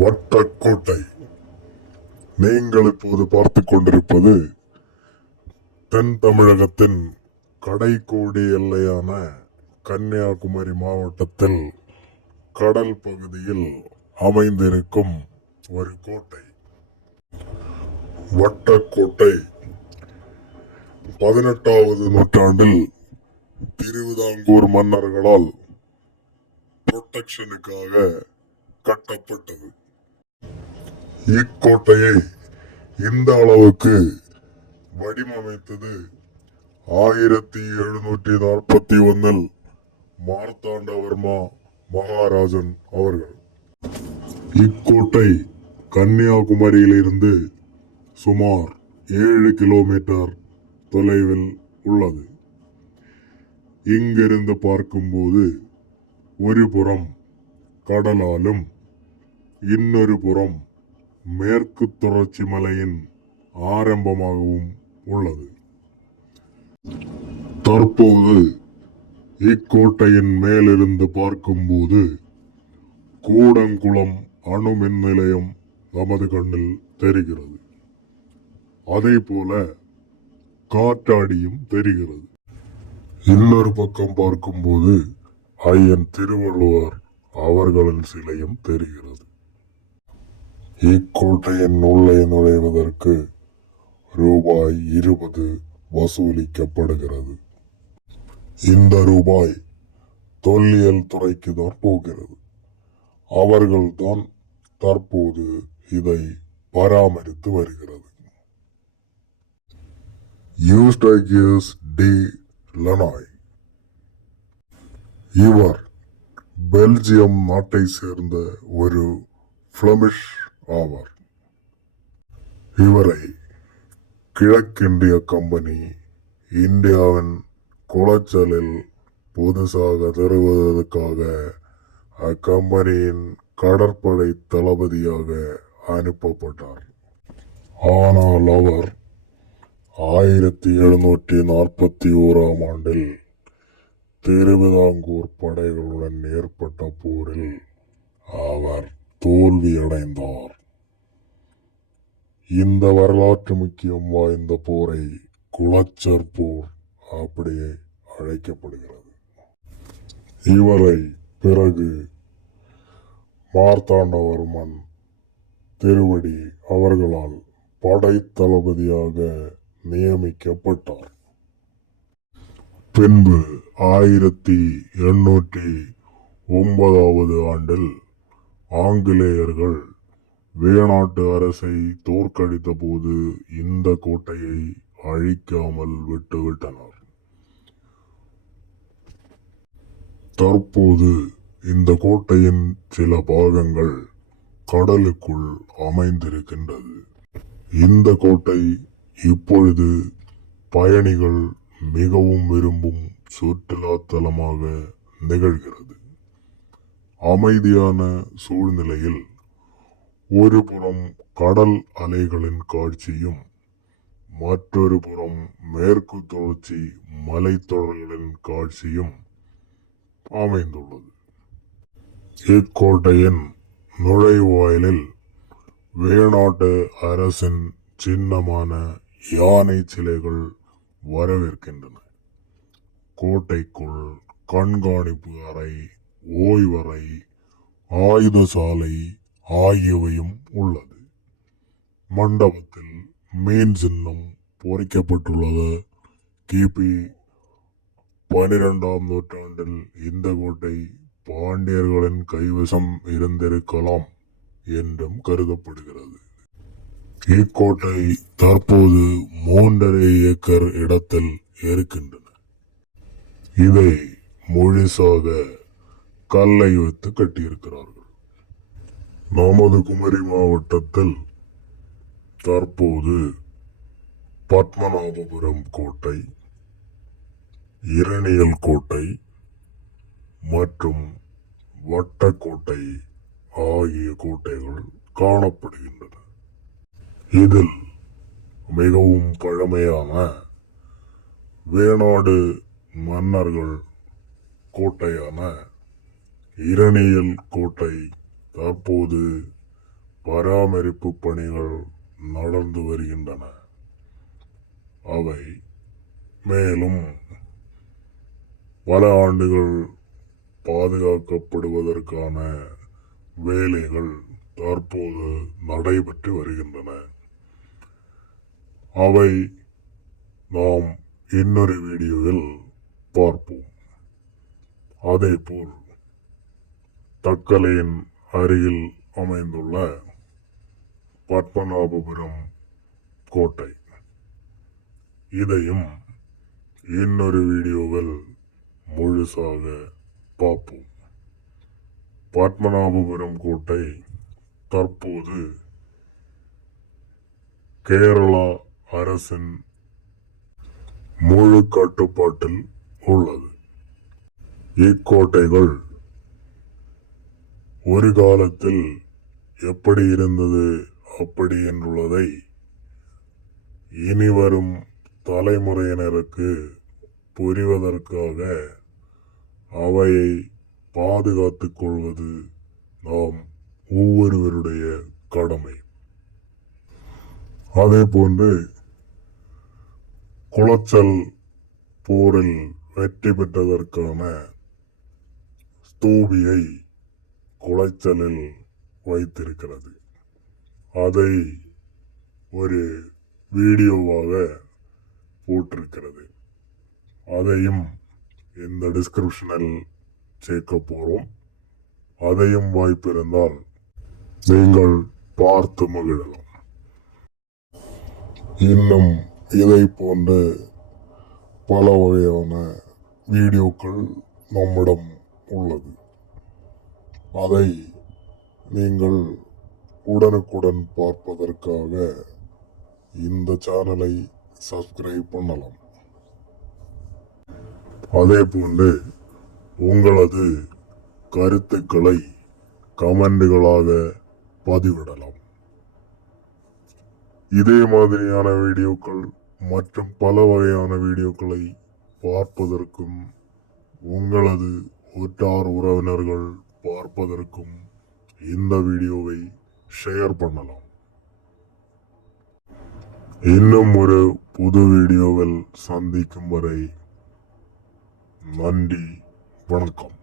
வட்டக்கோட்டை. நீங்கள் இப்போது பார்த்துக் கொண்டிருப்பது தென் தமிழகத்தின் கடைக்கோடி எல்லையான கன்னியாகுமரி மாவட்டத்தில் கடல் பகுதியில் அமைந்திருக்கும் ஒரு கோட்டை. வட்டக்கோட்டை 18வது நூற்றாண்டில் திருவிதாங்கூர் மன்னர்களால் புரொடெக்ஷனுக்காக கட்டப்பட்டது. இக்கோட்டையை இந்த அளவுக்கு வடிவமைத்தது 1741 மார்த்தாண்டவர்மா மகாராஜன் அவர்கள். இக்கோட்டை கன்னியாகுமரியிலிருந்து சுமார் 7 கிலோமீட்டர் தொலைவில் உள்ளது. இங்கிருந்து பார்க்கும்போது ஒரு புறம் கடலாலும் இன்னொரு புறம் மேற்கு தொடர்ச்சி மலையின் ஆரம்பமாகவும் உள்ளது. தற்போது இக்கோட்டையின் மேலிருந்து பார்க்கும்போது கூடங்குளம் அணு மின் நிலையம் நமது கண்ணில் தெரிகிறது. அதே போல காற்றாடியும் தெரிகிறது. இன்னொரு பக்கம் பார்க்கும்போது ஐயன் திருவள்ளுவர் அவர்களின் சிலையும் தெரிகிறது. இக்கோட்டையின் உள்ளே நுழைவதற்கு ரூபாய் 20 வசூலிக்கப்படுகிறது. இந்த ரூபாய் தொல்லியல் துறைக்கு தான் போகிறது. அவர்கள்தான் தற்போது இதை பராமரித்து வருகிறது. யூஸ்டாகியஸ் டி லனாய் இவர் பெல்ஜியம் நாட்டை சேர்ந்த ஒரு பிளமிஷ் ஆவார். இவரை கிழக்கிந்திய கம்பெனி இந்தியாவின் குளச்சலில் புதுசாக தருவதற்காக அக்கம்பெனியின் கடற்படை தளபதியாக அனுப்பப்பட்டார். ஆனால் அவர் 1741 ஆண்டில் திருவிதாங்கூர் படைகளுடன் ஏற்பட்ட போரில் அவர் தோல்வியடைந்தார். இந்த வரலாற்று முக்கியம் வாய்ந்த போரை குளச்சர் போர் அப்படியே அழைக்கப்படுகிறது. இவரை பிறகு மார்த்தாண்டவர்மன் திருவடி அவர்களால் படை தளபதியாக நியமிக்கப்பட்டார். பின்பு 1809 ஆண்டில் ஆங்கிலேயர்கள் வேணாட்டு அரசை தோற்கடித்த போது இந்த கோட்டையை அழிக்காமல் விட்டுவிட்டனர். தற்போது இந்த கோட்டையின் சில பாகங்கள் கடலுக்குள் அமைந்திருக்கின்றது. இந்த கோட்டை இப்பொழுது பயணிகள் மிகவும் விரும்பும் சுற்றுலா தலமாக நிகழ்கிறது. அமைதியான சூழ்நிலையில் ஒரு புறம் கடல் அலைகளின் காட்சியும் மற்றொரு புறம் மேற்கு தொடர்ச்சி மலைத்தொடர்களின் காட்சியும் அமைந்துள்ளது. இக்கோட்டையின் நுழைவாயிலில் வேணாட்டு அரசின் சின்னமான யானை சிலைகள் வரவேற்கின்றன. கோட்டைக்குள் கண்காணிப்பு அறை, ஓய்வறை, ஆயுத சாலை ஆகியவையும் உள்ளது. மண்டபத்தில் மீன் சின்னம் பொறிக்கப்பட்டுள்ளது. கிபி 12ஆம் நூற்றாண்டில் இந்த கோட்டை பாண்டியர்களின் கைவசம் இருந்திருக்கலாம் என்றும் கருதப்படுகிறது. இக்கோட்டை தற்போது 3.5 ஏக்கர் இடத்தில் இருக்கின்றன. இதை முழுசாக கல்லை வைத்து கட்டியிருக்கிறார்கள். நமது குமரி மாவட்டத்தில் தற்போது பத்மநாபபுரம் கோட்டை, இரணியல் கோட்டை மற்றும் வட்டக்கோட்டை ஆகிய கோட்டைகள் காணப்படுகின்றன. இதில் மிகவும் பழமையான வேணாடு மன்னர்கள் கோட்டையான இரணியல் கோட்டை தற்போது பராமரிப்பு பணிகள் நடந்து வருகின்றன. அவை மேலும் பல ஆண்டுகள் பாதுகாக்கப்படுவதற்கான வேலைகள் தற்போது நடைபெற்று வருகின்றன. அவை நாம் இன்னொரு வீடியோவில் பார்ப்போம். அதேபோல் தக்கலையின் அருகில் அமைந்துள்ள பத்மநாபபுரம் கோட்டை, இதையும் இன்னொரு வீடியோவில் முழுசாக பார்ப்போம். பத்மநாபபுரம் கோட்டை தற்போது கேரளா அரசின் முழு கட்டுப்பாட்டில் உள்ளது. இக்கோட்டைகள் ஒரு காலத்தில் எப்படி இருந்தது அப்படி என்றுள்ளதை இனிவரும் தலைமுறையினருக்கு புரிவதற்காக அவையை பாதுகாத்துக் கொள்வது நாம் ஒவ்வொருவருடைய கடமை. அதே போன்று குளச்சல் போரில் வெற்றி பெற்றதற்கான ஸ்தூபியை குளச்சலில் வைத்திருக்கிறது. அதை ஒரு வீடியோவாக போட்டிருக்கிறது. அதையும் இந்த டிஸ்கிரிப்ஷனில் சேர்க்க போறோம். அதையும் வாய்ப்பிருந்தால் நீங்கள் பார்த்து மகிழலாம். இன்னும் இதை போன்ற பல வகையான வீடியோக்கள் நம்மிடம் உள்ளது. அதை நீங்கள் உடனுக்குடன் பார்ப்பதற்காக இந்த சேனலை சப்ஸ்கிரைப் பண்ணலாம். அதே போன்று உங்களது கருத்துக்களை கமெண்டுகளாக பதிவிடலாம். இதே மாதிரியான வீடியோக்கள் மற்றும் பல வகையான வீடியோக்களை பார்ப்பதற்கும் உங்களது உற்றார் உறவினர்கள் பார்ப்பதற்கும் இந்த வீடியோவை ஷேர் பண்ணலாம். இன்னும் ஒரு புது வீடியோவில் சந்திக்கும் வரை நன்றி, வணக்கம்.